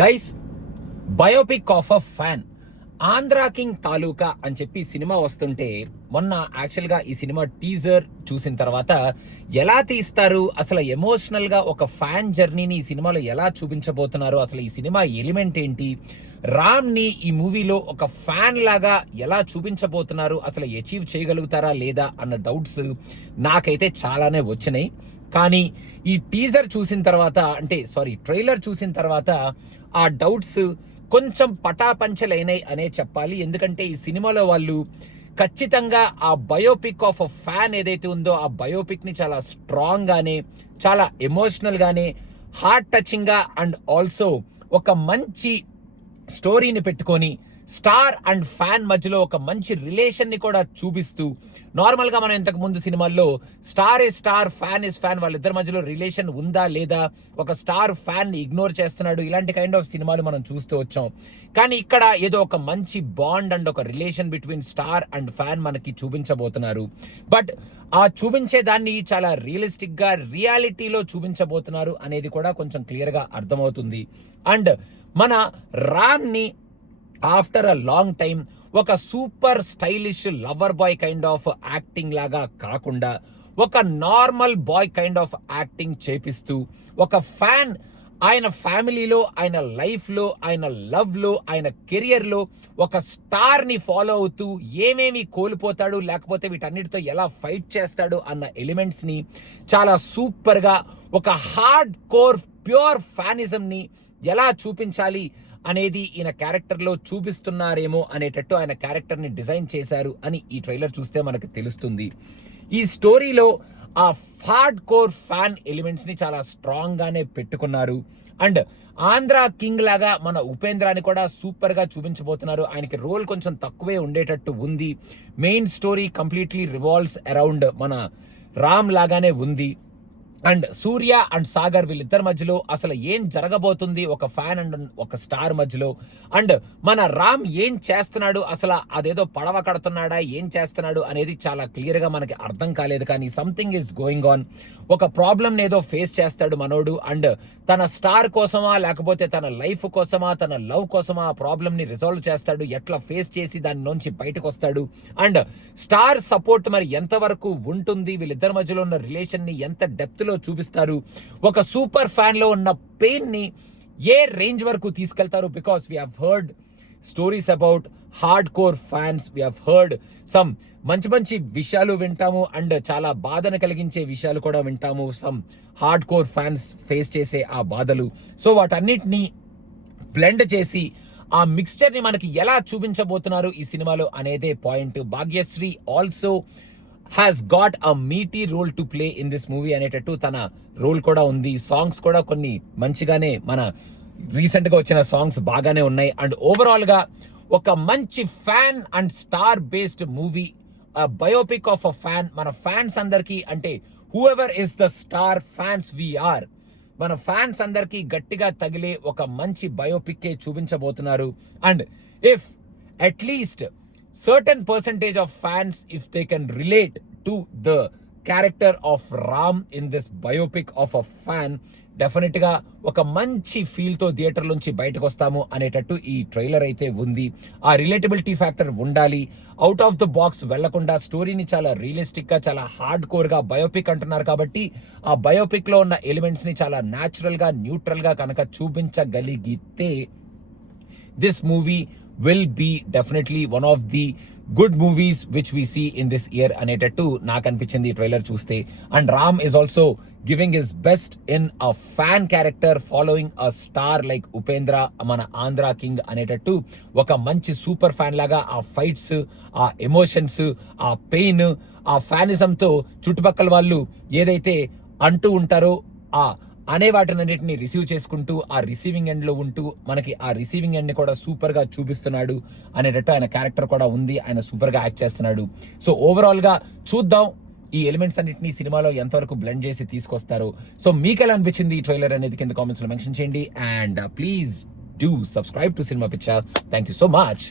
Guys, biopic of a fan Andhra King Taluka అని చెప్పి cinema వస్తుంటే మొన్న యాక్చువల్గా ఈ సినిమా టీజర్ చూసిన తర్వాత ఎలా తీస్తారు, అసలు ఎమోషనల్ గా ఒక ఫ్యాన్ జర్నీని ఈ సినిమాలో ఎలా చూపించబోతున్నారు, అసలు ఈ సినిమా ఎలిమెంట్ ఏంటి, రామ్ ని ఈ మూవీలో ఒక ఫ్యాన్ లాగా ఎలా చూపించబోతున్నారు, అసలు అచీవ్ చేయగలుగుతారా లేదా అన్న డౌట్స్ నాకైతే చాలానే వచ్చినాయి. కానీ ఈ టీజర్ చూసిన తర్వాత ట్రైలర్ చూసిన తర్వాత ఆ డౌట్స్ కొంచెం పటాపంచలైనాయి అనే చెప్పాలి. ఎందుకంటే ఈ సినిమాలో వాళ్ళు ఖచ్చితంగా ఆ బయోపిక్ ఆఫ్ అ ఫ్యాన్ ఏదైతే ఉందో ఆ బయోపిక్ ని చాలా స్ట్రాంగ్ గానే, చాలా ఎమోషనల్ గానే, హార్ట్ టచింగ్ గా అండ్ ఆల్సో ఒక మంచి స్టోరీని పెట్టుకొని స్టార్ అండ్ ఫ్యాన్ మధ్యలో ఒక మంచి రిలేషన్ ని కూడా చూపిస్తూ, నార్మల్ గా మనం ఇంతకు ముందు సినిమాల్లో star is star, fan is fan, వాళ్ళిద్దరి మధ్యలో రిలేషన్ ఉందా లేదా, ఒక స్టార్ ఫ్యాన్ ని ఇగ్నోర్ చేస్తున్నాడు, ఇలాంటి కైండ్ ఆఫ్ సినిమాలు మనం చూస్తూ వచ్చాం. కానీ ఇక్కడ ఏదో ఒక మంచి బాండ్ అండ్ ఒక relation between star and fan మనకి చూపించబోతున్నారు. బట్ ఆ చూపించే దాన్ని చాలా రియలిస్టిక్ గా రియాలిటీలో చూపించబోతున్నారు అనేది కూడా కొంచెం క్లియర్ గా అర్థమవుతుంది. అండ్ మన రామ్ ని ఆఫ్టర్ అ లాంగ్ టైం ఒక super stylish lover boy kind of acting లాగా కాకుండా ఒక normal boy kind of acting చేపిస్తూ ఒక ఫ్యాన్ ఆయన ఫ్యామిలీలో, ఆయన లైఫ్లో, ఆయన లవ్లో, ఆయన కెరియర్లో ఒక స్టార్ని ఫాలో అవుతూ ఏమేమి కోల్పోతాడు, లేకపోతే వీటన్నిటితో ఎలా ఫైట్ చేస్తాడు అన్న ఎలిమెంట్స్ని చాలా సూపర్గా ఒక హార్డ్ కోర్ ప్యూర్ ఫ్యానిజంని ఎలా చూపించాలి అనేది ఈయన క్యారెక్టర్లో చూపిస్తున్నారేమో అనేటట్టు ఆయన క్యారెక్టర్ని డిజైన్ చేశారు అని ఈ ట్రైలర్ చూస్తే మనకు తెలుస్తుంది. ఈ స్టోరీలో ఆ హార్డ్ కోర్ ఫ్యాన్ ఎలిమెంట్స్ని చాలా స్ట్రాంగ్గానే పెట్టుకున్నారు. అండ్ ఆంధ్రా కింగ్ లాగా మన ఉపేంద్రాని కూడా సూపర్గా చూపించబోతున్నారు. ఆయనకి రోల్ కొంచెం తక్కువే ఉండేటట్టు ఉంది. Main story completely revolves around మన రామ్ లాగానే ఉంది. అండ్ సూర్య అండ్ సాగర్ వీళ్ళిద్దరి మధ్యలో అసలు ఏం జరగబోతుంది ఒక ఫ్యాన్ అండ్ ఒక స్టార్ మధ్యలో, అండ్ మన రామ్ ఏం చేస్తున్నాడు, అసలు అదేదో పడవ కడుతున్నాడా, ఏం చేస్తున్నాడు అనేది చాలా క్లియర్గా మనకి అర్థం కాలేదు. కానీ సంథింగ్ ఈజ్ గోయింగ్ ఆన్. ఒక ప్రాబ్లమ్ ఏదో ఫేస్ చేస్తాడు మనోడు, అండ్ తన స్టార్ కోసమా లేకపోతే తన లైఫ్ కోసమా, తన లవ్ కోసమా ఆ ప్రాబ్లమ్ని రిజాల్వ్ చేస్తాడు, ఎట్లా ఫేస్ చేసి దాని నుంచి బయటకు వస్తాడు, అండ్ స్టార్ సపోర్ట్ మరి ఎంతవరకు ఉంటుంది, వీళ్ళిద్దరి మధ్యలో ఉన్న రిలేషన్ని ఎంత డెప్త్లో చూపిస్తారు, ఒక సూపర్ ఫ్యాన్ లో ఉన్న పెయిన్ ని ఏ రేంజ్ వరకు తీసుకెళ్తారు. Because we have heard stories about hard core fans, we have heard some మంచి మంచి విషయాలు వింటాము అండ్ చాలా బాధను కలిగించే విషయాలు కూడా వింటాము, some hard core fans face చేసే ఆ బాధలు. సో వాటన్నిటిని బ్లెండ్ చేసి ఆ మిక్స్చర్ ని మనకి ఎలా చూపించబోతున్నారు ఈ సినిమాలో అనేదే point. Bhagyashree also has got a meaty role to play in this movie అనేటట్టు తన రోల్ కూడా ఉంది. సాంగ్స్ కూడా కొన్ని మంచిగానే, మన రీసెంట్ గా వచ్చిన సాంగ్స్ బాగానే ఉన్నాయి. అండ్ ఓవరాల్ గా ఒక మంచి fan and star based movie, biopic of a fan. మన ఫ్యాన్స్ అందరికీ, అంటే whoever is the star fans we are, మన ఫ్యాన్స్ అందరికీ గట్టిగా తగిలే ఒక మంచి బయోపిక్ చూపించబోతున్నారు. And if at least certain percentage of fans, if they can relate to the character of Ram in this biopic of a fan, definite గా ఒక మంచి ఫీల్ తో థియేటర్ నుంచి బయటకు వస్తాము అనేటట్టు ఈ ట్రైలర్ అయితే ఉంది. ఆ రిలేటబిలిటీ ఫ్యాక్టర్ ఉండాలి, అవుట్ ఆఫ్ ద బాక్స్ వెళ్లకుండా స్టోరీని చాలా రియలిస్టిక్ గా, చాలా హార్డ్ కోర్ గా బయోపిక్ అంటున్నారు కాబట్టి ఆ బయోపిక్ లో ఉన్న ఎలిమెంట్స్ ని చాలా న్యాచురల్ గా, న్యూట్రల్ గా కనుక చూపించగలిగితే this movie will be definitely one of the good movies which we see in this year అనేటట్టు నాకు అనిపించింది ట్రైలర్ చూస్తే. And Ram is also giving his best in a fan character following a star like Upendra, మన Andhra king అనేటట్టు ఒక మంచి super fan లాగా ఆ ఫైట్స్, ఆ ఎమోషన్స్, ఆ పెయిన్, ఆ ఫ్యానిజంతో చుట్టుపక్కల వాళ్ళు ఏదైతే అంటూ ఉంటారో ఆ అనే వాటినన్నిటిని రిసీవ్ చేసుకుంటూ ఆ రిసీవింగ్ ఎండ్ లో ఉంటూ మనకి ఆ రిసీవింగ్ ఎండ్ ని కూడా సూపర్ గా చూపిస్తున్నాడు అనేటట్టు ఆయన క్యారెక్టర్ కూడా ఉంది. ఆయన సూపర్ గా యాక్ట్ చేస్తున్నాడు. సో ఓవరాల్ గా చూద్దాం ఈ ఎలిమెంట్స్ అన్నిటిని సినిమాలో ఎంతవరకు బ్లెండ్ చేసి తీసుకొస్తారు. సో మీకు ఎలా అనిపించింది ఈ ట్రైలర్ అనేది కింద కామెంట్స్ లో మెన్షన్ చేయండి. And please do subscribe to cinema picture. Thank you so much.